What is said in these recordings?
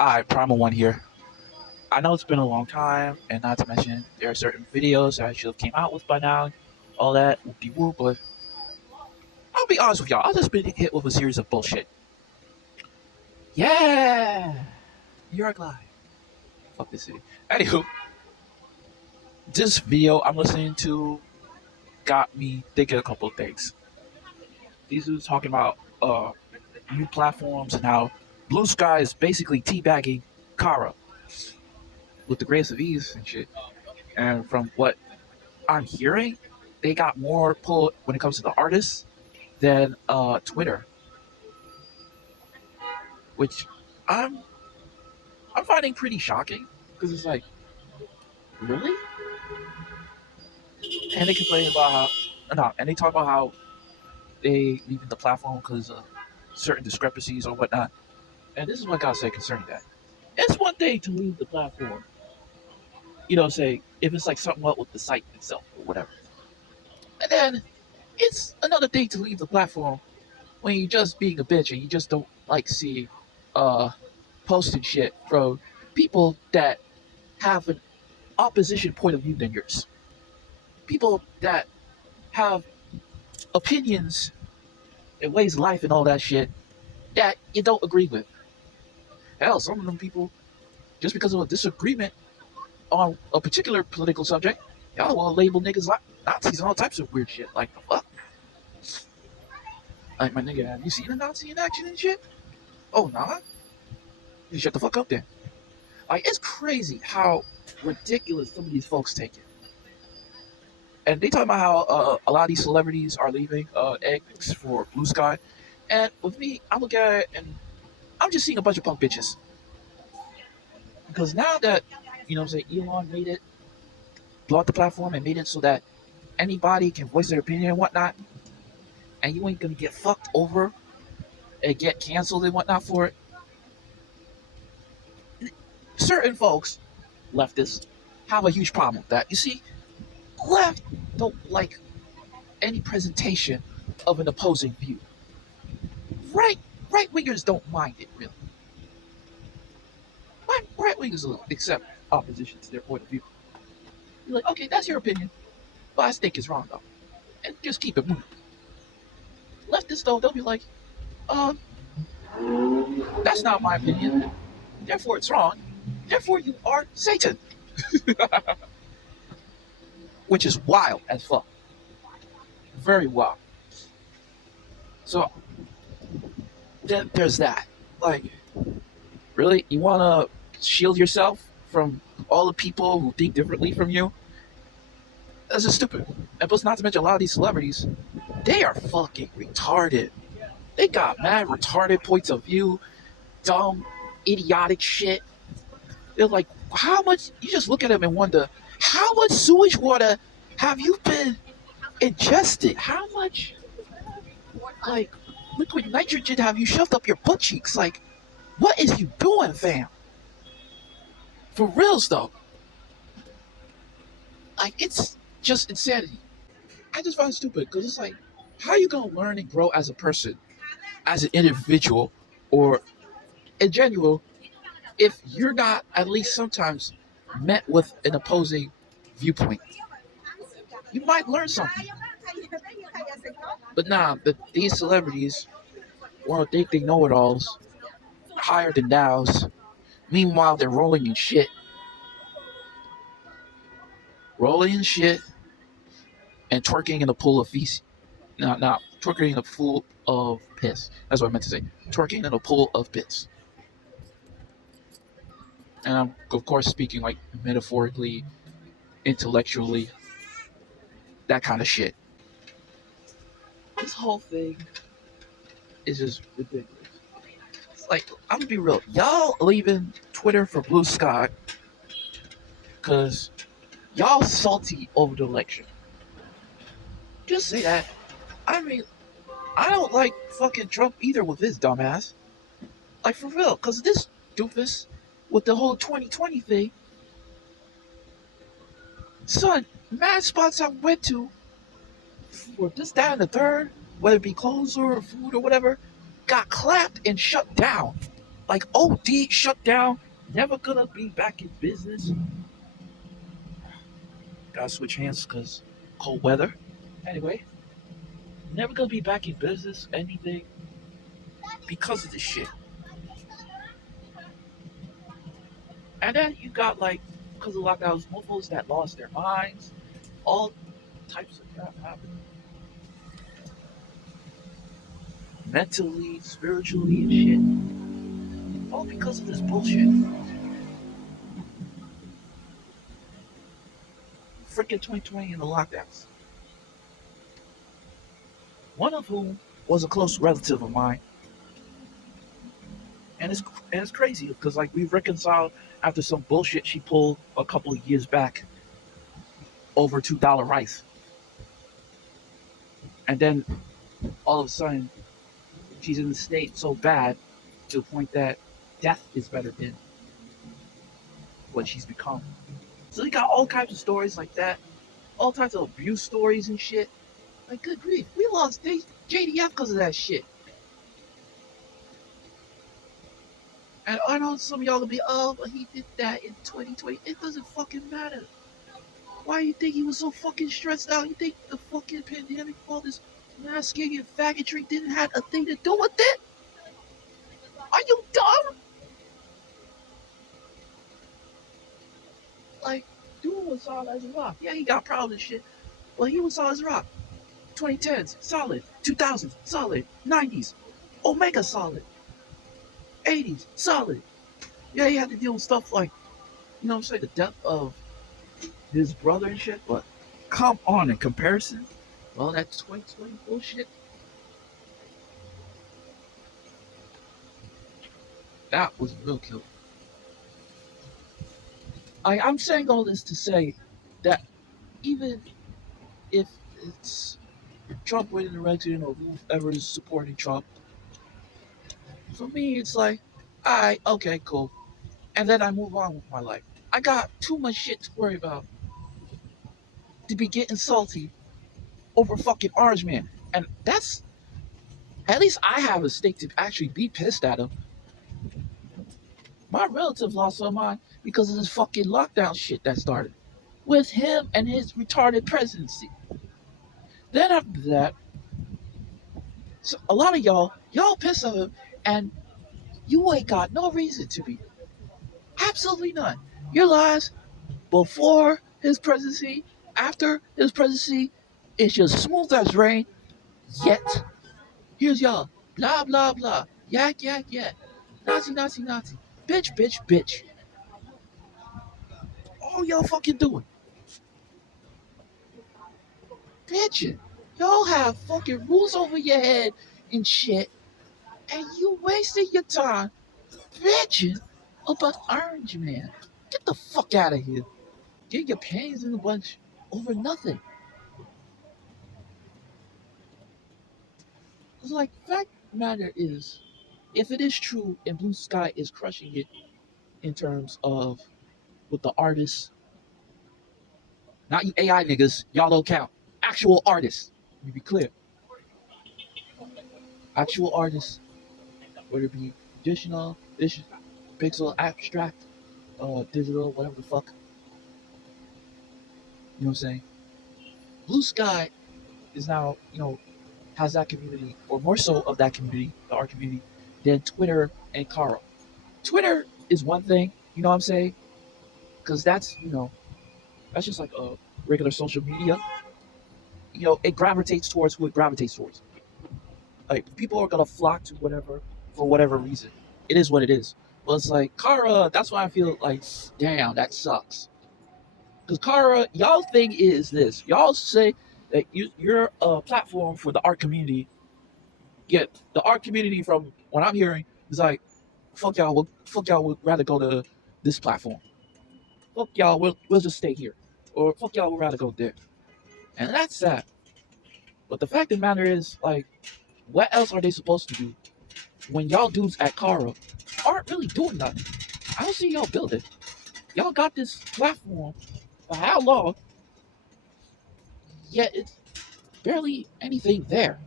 Alright, Primal One here. I know it's been a long time, and not to mention there are certain videos that I should have came out with by now, all that whoop whoop. But I'll be honest with y'all, I've just been hit with a series of bullshit. Yeah, New York Live. Fuck this city. Anywho, this video I'm listening to got me thinking a couple of things. These dudes talking about new platforms and how Blue Sky is basically teabagging Cara with the grace of ease and shit. And from what I'm hearing, they got more pull when it comes to the artists than Twitter, which I'm I'm finding pretty shocking because it's like, really? And they complain about how no, and they talk about how they leaving the platform because of certain discrepancies or whatnot. And this is what I gotta say concerning that. It's one thing to leave the platform, say if it's like something up with the site itself or whatever, and then it's another thing to leave the platform when you're just being a bitch and you just don't like see uh posting shit from people that have an opposition point of view than yours. People that have opinions and ways of life and all that shit that you don't agree with. Hell, some of them people, just because of a disagreement on a particular political subject, y'all will label niggas like Nazis and all types of weird shit. Like, the fuck? Like, my nigga, have you seen a Nazi in action and shit? Oh, nah? You shut the fuck up then. Like, it's crazy how ridiculous some of these folks take it. And they talk about how a lot of these celebrities are leaving eggs for Blue Sky. And with me, I look at it and I'm just seeing a bunch of punk bitches. Because now that, Elon made it, blew out the platform and made it so that anybody can voice their opinion and whatnot, and you ain't gonna get fucked over and get canceled and whatnot for it. Certain folks, leftists, have a huge problem with that. You see, left don't like any presentation of an opposing view. Right wingers don't mind it really. Right wingers will accept opposition to their point of view. You're like, okay, that's your opinion, but I think it's wrong though, and just keep it moving. Leftists though, they'll be like, um, that's not my opinion, therefore it's wrong, therefore you are Satan, which is wild as fuck, very wild. So then there's that. Like, really, you want to shield yourself from all the people who think differently from you? That's just stupid. And plus, not to mention a lot of these celebrities, they are fucking retarded. They got mad retarded points of view, dumb, idiotic shit. They're like, how much? You just look at them and wonder, how much sewage water have you been ingested? How much, like, liquid nitrogen have you shoved up your butt cheeks? Like, what is you doing, fam? For reals though, like, it's just insanity. I just find it stupid because it's like, how you gonna learn and grow as a person, as an individual, or in general, if you're not at least sometimes met with an opposing viewpoint? You might learn something. But nah, these celebrities want to think they know it alls, higher than thous. Meanwhile, they're rolling in shit, and twerking in a pool of feces. No, twerking in a pool of piss. That's what I meant to say. Twerking in a pool of piss. And I'm, of course, speaking like metaphorically, intellectually, that kind of shit. This whole thing is just ridiculous. It's like, I'm gonna be real. Y'all leaving Twitter for Blue Sky because y'all salty over the election. Just say that. I mean, I don't like fucking Trump either with his dumbass. Like, for real, because this doofus with the whole 2020 thing, son, mad spots I went to for this, that, and the third, whether it be clothes or food or whatever, got clapped and shut down. like OD shut down, never gonna be back in business. Gotta switch hands because cold weather. Anyway, never gonna be back in business, anything because of this shit. And then you got like, because of lockdowns, mofos that lost their minds, all types of crap happening. Mentally, spiritually, and shit. All because of this bullshit. Freaking 2020 and the lockdowns. One of whom was a close relative of mine. And it's crazy because like we reconciled after some bullshit she pulled a couple of years back over $2 rice. And then all of a sudden she's in the state so bad to the point that death is better than what she's become. So they got all kinds of stories like that, all types of abuse stories and shit. Like, good grief, we lost JDF because of that shit. And I know some of y'all gonna be, oh, but he did that in 2020. It doesn't fucking matter. Why you think he was so fucking stressed out? You think the fucking pandemic, all this masking and faggotry didn't have a thing to do with it? Are you dumb? Like, dude was solid as a rock. Yeah, he got proud of shit. Well, he was solid as a rock. 2010s, solid. 2000s, solid. 90s, Omega solid. 80s, solid. Yeah, he had to deal with stuff like, you know what I'm saying, the death of his brother and shit, but come on, in comparison, well, that 2020 bullshit, that was a real killer. I'm saying all this to say that even if it's Trump winning the election or whoever is supporting Trump, for me, it's like, alright, okay, cool. And then I move on with my life. I got too much shit to worry about to be getting salty over fucking Orange Man. And that's, at least I have a stake to actually be pissed at him. My relative lost her mind because of this fucking lockdown shit that started with him and his retarded presidency. Then after that, so a lot of y'all pissed at him, and you ain't got no reason to be. Absolutely none. Your lives before his presidency, after his presidency, is just smooth as rain. Yet, here's y'all. Blah, blah, blah. Yak, yak, yak. Nazi, Nazi, Nazi. Bitch, bitch, bitch. All y'all fucking doing. Bitching. Y'all have fucking rules over your head and shit. And you wasted your time bitching about Orange Man. Get the fuck out of here. Get your panties in a bunch over nothing. It's like, the fact of the matter is, if it is true and Blue Sky is crushing it in terms of with the artists, not you AI niggas, y'all don't count. Actual artists. Let me be clear. Actual artists, whether it be traditional, pixel, abstract, digital, whatever the fuck. You know what I'm saying? Blue Sky is now, has that community, or more so of that community, the art community, than Twitter and Cara. Twitter is one thing, you know what I'm saying? Because that's just like a regular social media. It gravitates towards who it gravitates towards. Like, people are gonna flock to whatever for whatever reason. It is what it is. But it's like Cara, that's why I feel like, damn, that sucks. Because Cara, y'all thing is this. Y'all say that you're a platform for the art community. Yet the art community, from what I'm hearing, is like, fuck y'all would rather go to this platform. Fuck y'all, we'll just stay here. Or fuck y'all would rather go there. And that's sad. But the fact of the matter is, like, what else are they supposed to do when y'all dudes at Cara aren't really doing nothing? I don't see y'all building. Y'all got this platform for how long, yet it's barely anything there.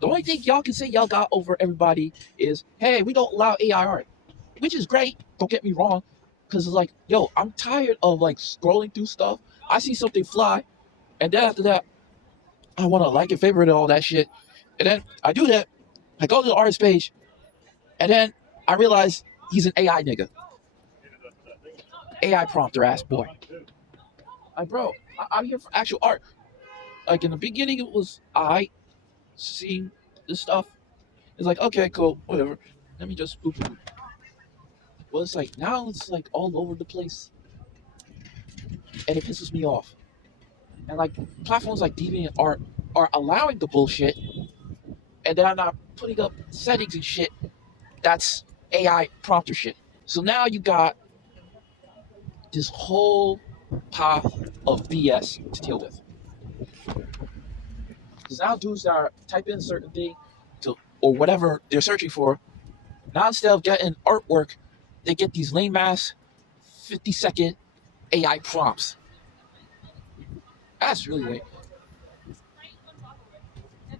The only thing y'all can say y'all got over everybody is, hey, we don't allow AI art, which is great. Don't get me wrong, because it's like, yo, I'm tired of like scrolling through stuff. I see something fly, and then after that, I want to like and favorite and all that shit, and then I do that. I go to the artist page, and then I realize he's an AI nigga, AI prompter ass boy. Like, bro, I'm here for actual art. Like in the beginning, it was I seeing this stuff. It's like, okay, cool, whatever. Let me just boop boop. Well, it's like now it's like all over the place, and it pisses me off. And like platforms like DeviantArt are allowing the bullshit, and they're not putting up settings and shit that's AI prompter shit. So now you got this whole path of BS to deal with. Because now dudes that are type in a certain thing to or whatever they're searching for, now instead of getting artwork, they get these lame ass 50-second AI prompts. That's really lame.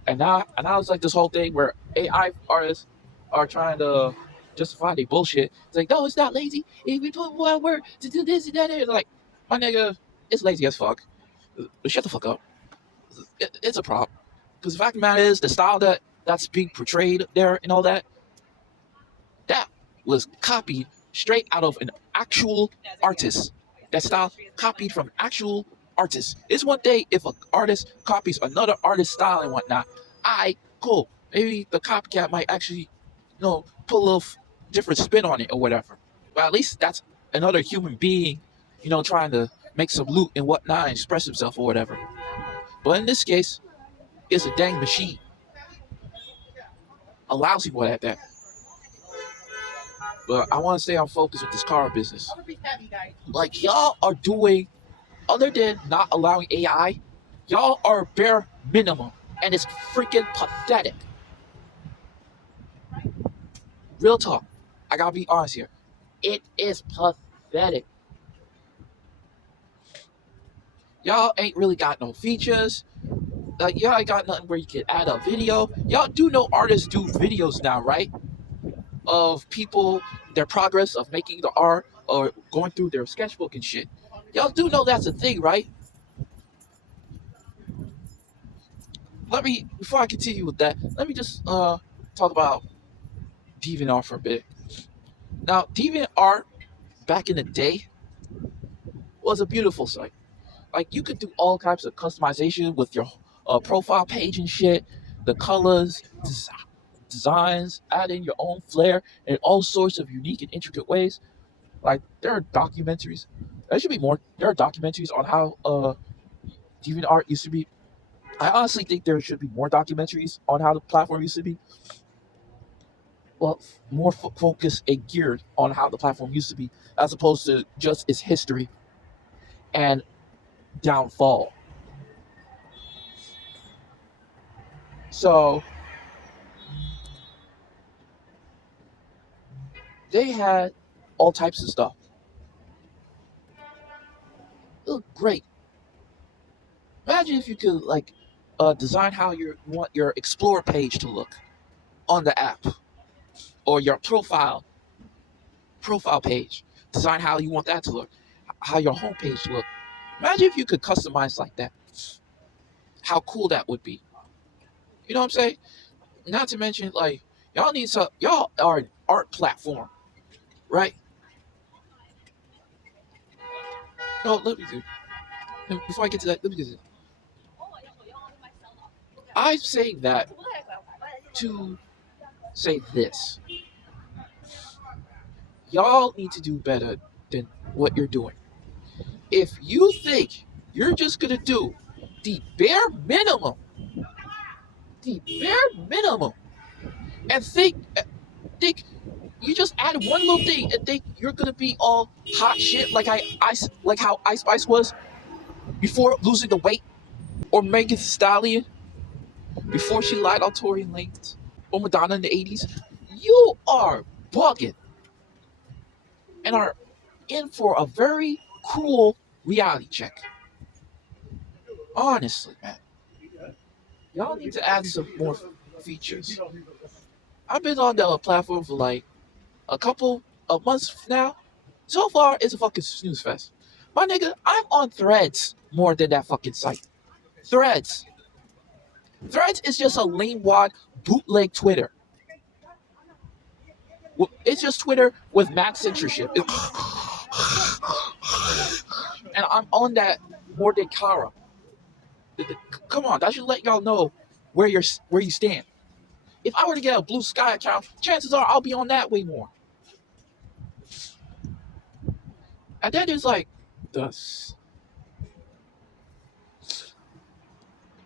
And now it's like this whole thing where AI artists are trying to justify their bullshit. It's like, no, it's not lazy. If we put more work to do this and that, and like, my nigga, it's lazy as fuck. Shut the fuck up. It's a problem. Because the fact of the matter is, the style that's being portrayed there and all that, that was copied straight out of an actual artist. That style copied from actual artists. It's one thing if an artist copies another artist's style and whatnot. Cool. Maybe the copycat might actually, put a little different spin on it or whatever. But at least that's another human being, trying to make some loot and whatnot and express himself or whatever. But in this case, it's a dang machine. A lousy one at that. But I want to stay on focus with this car business. Like, y'all are doing, other than not allowing AI, y'all are bare minimum. And it's freaking pathetic. Real talk. I gotta be honest here. It is pathetic. Y'all ain't really got no features. Like, y'all ain't got nothing where you can add a video. Y'all do know artists do videos now, right? Of people, their progress of making the art or going through their sketchbook and shit. Y'all do know that's a thing, right? Before I continue with that, let me just talk about DeviantArt for a bit. Now, DeviantArt back in the day was a beautiful site. Like, you could do all types of customization with your profile page and shit, the colors, designs, add in your own flair in all sorts of unique and intricate ways. Like, there are documentaries. There should be more. There are documentaries on how DeviantArt used to be. I honestly think there should be more documentaries on how the platform used to be. Well, more focused and geared on how the platform used to be, as opposed to just its history and downfall. So they had all types of stuff. It looked great. Imagine if you could like design how you want your explore page to look on the app, or your profile page. Design how you want that to look, how your homepage to look. Imagine if you could customize like that. How cool that would be. You know what I'm saying? Not to mention, like, y'all are an art platform, right? No, let me do. Before I get to that, let me get to that. I say that to say this. Y'all need to do better than what you're doing. If you think you're just gonna do the bare minimum, the bare minimum, and think you just add one little thing and think you're gonna be all hot shit like how Ice Spice was before losing the weight, or Megan Thee Stallion before she lied on Tory Lanez, or Madonna in the 80s, you are bugging and are in for a very cruel reality check. Honestly, man. Y'all need to add some more features. I've been on the platform for like a couple of months now. So far, it's a fucking snooze fest. My nigga, I'm on Threads more than that fucking site. Threads. Threads is just a lame wad bootleg Twitter. It's just Twitter with mad censorship. And I'm on that more than Cara. Come on, that should let y'all know where you stand. If I were to get a Blue Sky account, chances are I'll be on that way more. And then there's like this.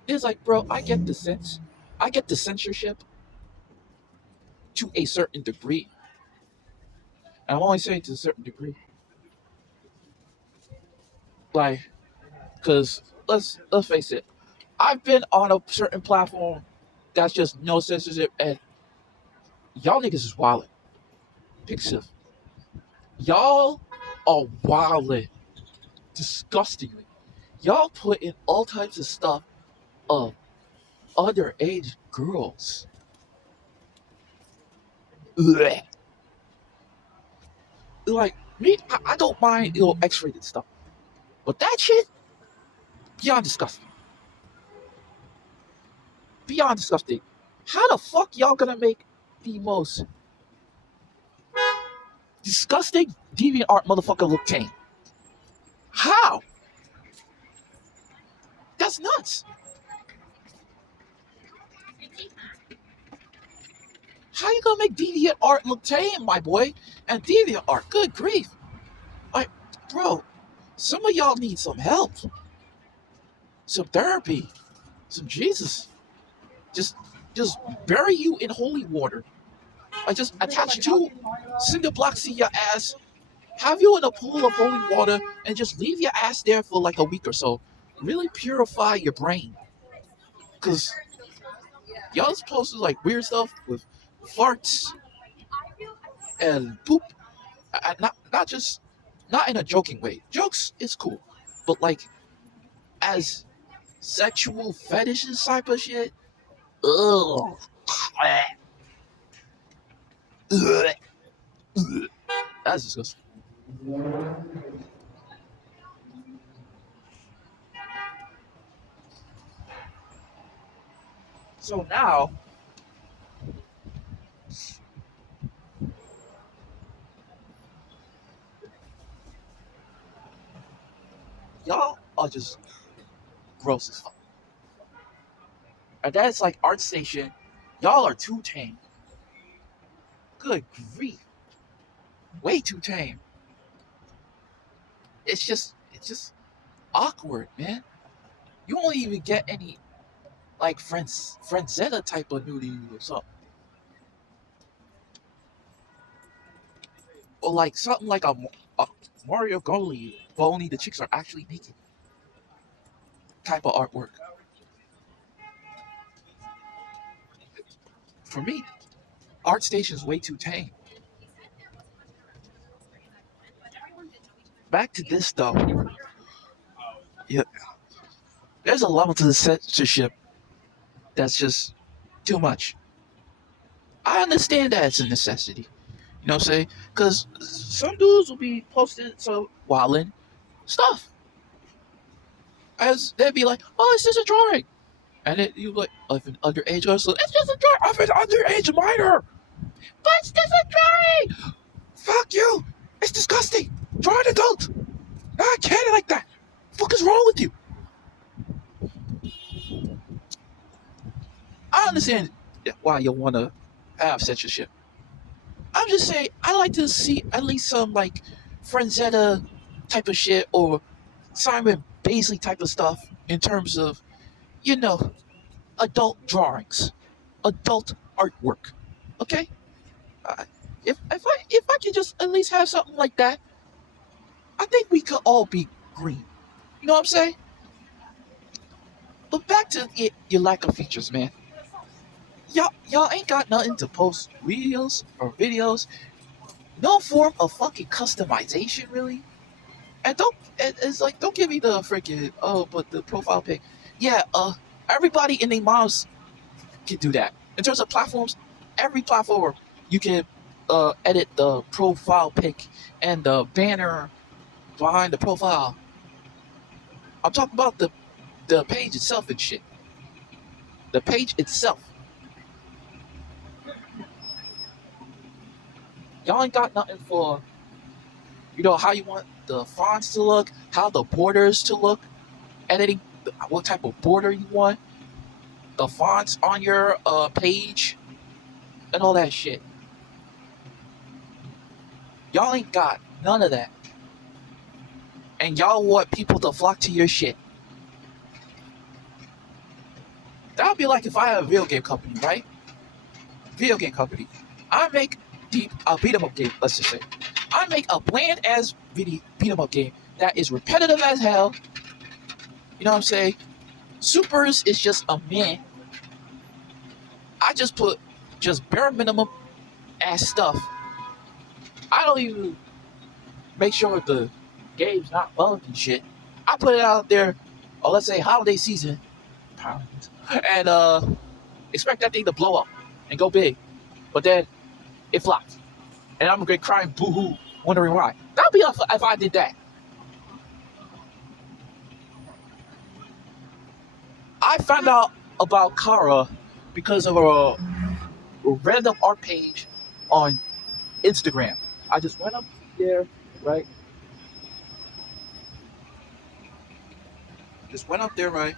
It's like, bro, I get the sense. I get the censorship to a certain degree. And I'm only saying to a certain degree. Like, cause let's face it, I've been on a certain platform that's just no censorship, and y'all niggas is wildin'. Pixiv. Y'all are wildin'. Disgustingly. Y'all put in all types of stuff of underage girls. Ugh. Like, me, I don't mind, X-rated stuff. But that shit, beyond disgusting. Beyond disgusting. How the fuck y'all gonna make the most disgusting deviant art motherfucker look tame? How? That's nuts. How you gonna make deviant art look tame, my boy? And deviant art, good grief. Like, bro, some of y'all need some help. Some therapy. Some Jesus. Just just bury you in holy water. I just attach two cinder blocks to your ass, have you in a pool of holy water, and just leave your ass there for like a week or so. Really purify your brain. Cause y'all supposed to like weird stuff with farts and poop. Not just not in a joking way. Jokes is cool, but like as sexual fetishes type of shit. Ugh. That's disgusting. So now y'all are just gross as fuck. And that's like ArtStation. Y'all are too tame. Good grief. Way too tame. It's just awkward, man. You won't even get any like Friendzetta type of nudity or something. Or like something like a Mario Goli, but only the chicks are actually naked type of artwork. For me, ArtStation's way too tame. Back to this though. Yeah, there's a level to the censorship that's just too much. I understand that it's a necessity. You know what I'm saying? Because some dudes will be posting some wildin' stuff. As they'd be like, oh, it's just a drawing. And then you like, of an underage girl, so it's just a drawing of an underage minor. But it's just a drawing. Fuck you. It's disgusting. Draw an adult. I can't like that. What the fuck is wrong with you? I understand why you want to have censorship. I'm just saying, I like to see at least some like Friendzetta type of shit or Simon Baisley type of stuff in terms of, you know, adult drawings, adult artwork. Okay, uh, if I could just at least have something like that, I think we could all be green. You know what I'm saying? But back to your lack of features, man. Y'all ain't got nothing to post videos or videos. No form of fucking customization, really. And it's like don't give me the freaking but the profile pic. Yeah, everybody and their moms can do that. In terms of platforms, every platform you can edit the profile pic and the banner behind the profile. I'm talking about the page itself and shit. The page itself. Y'all ain't got nothing for how you want the fonts to look, how the borders to look, editing what type of border you want, the fonts on your page, and all that shit. Y'all ain't got none of that. And y'all want people to flock to your shit. That would be like if I had a video game company, right? Video game company. I make a beat 'em up game, let's just say. I make a bland ass beat 'em up game that is repetitive as hell. You know what I'm saying? Supers is just a meh. I just put just bare minimum ass stuff. I don't even make sure the game's not bugged and shit. I put it out there, or let's say holiday season, and expect that thing to blow up and go big. But then it flopped. And I'm gonna get crying boo hoo, wondering why. That'd be if I did that. I found out about Cara because of a random art page on Instagram. I just went up there, right? Just went up there, right?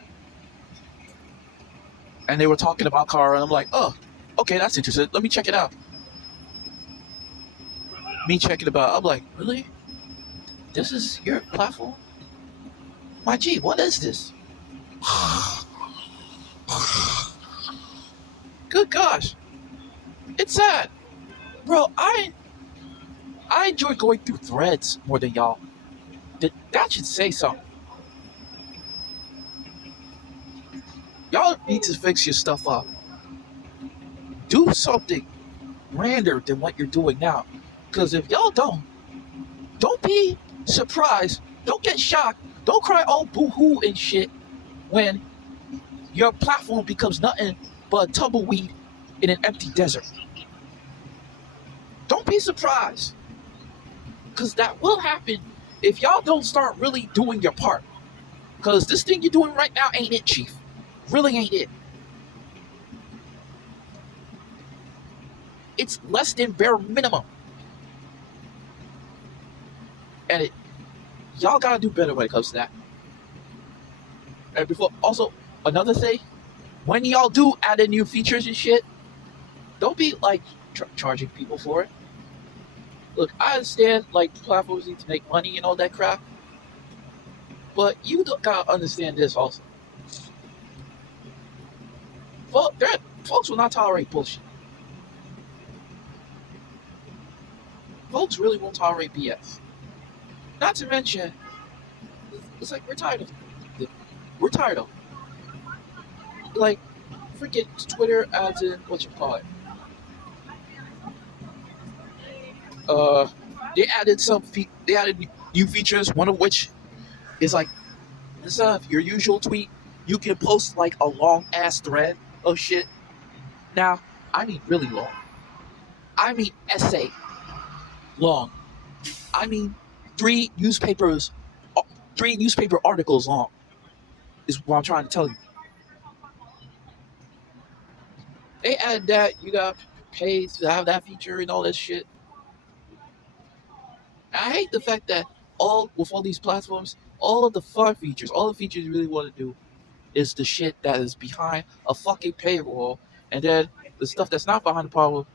And they were talking about Cara, and I'm like, oh, okay, that's interesting. Let me check it out. Me checking it out. I'm like, really? This is your platform? My G, what is this? Good gosh. It's sad. Bro, I enjoy going through threads more than y'all. That should say something. Y'all need to fix your stuff up. Do something grander than what you're doing now. Because if y'all don't be surprised. Don't get shocked. Don't cry all boo-hoo and shit when your platform becomes nothing but a tumbleweed in an empty desert. Don't be surprised. Because that will happen if y'all don't start really doing your part. Because this thing you're doing right now ain't it, Chief. Really ain't it. It's less than bare minimum. And y'all gotta do better when it comes to that. And before, also, another thing, when y'all do add in new features and shit, don't be like charging people for it. Look, I understand like platforms need to make money and all that crap, but you gotta understand this also. Folks will not tolerate bullshit. Folks really won't tolerate BS. Not to mention, it's like we're tired of it. We're tired of it. Like, freaking Twitter adds in what you call it. Uh, they added new features. One of which is like instead of your usual tweet, you can post like a long ass thread of shit. Now, I mean really long. I mean essay long. I mean three newspapers, three newspaper articles long. Is what I'm trying to tell you. They add that you got pay to have that feature and all that shit. I hate the fact that all these platforms, all of the fun features, all the features you really want to do is the shit that is behind a fucking paywall, and then the stuff that's not behind the paywall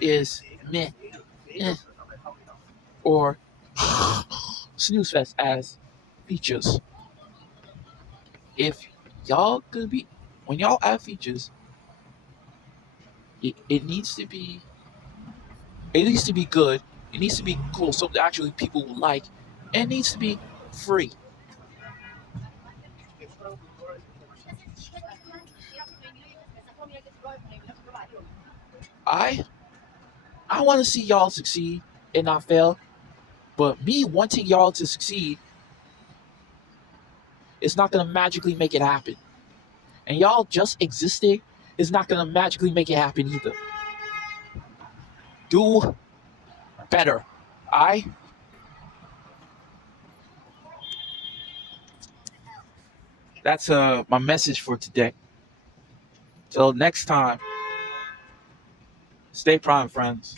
is meh, eh, or snooze fest as features. If y'all could be when y'all add features, it needs to be good. It needs to be cool, something that actually people will like, and it needs to be free. I I want to see y'all succeed and not fail, but me wanting y'all to succeed is not gonna magically make it happen. And y'all just existing is not going to magically make it happen either. Do better. That's my message for today. Till next time, stay prime, friends.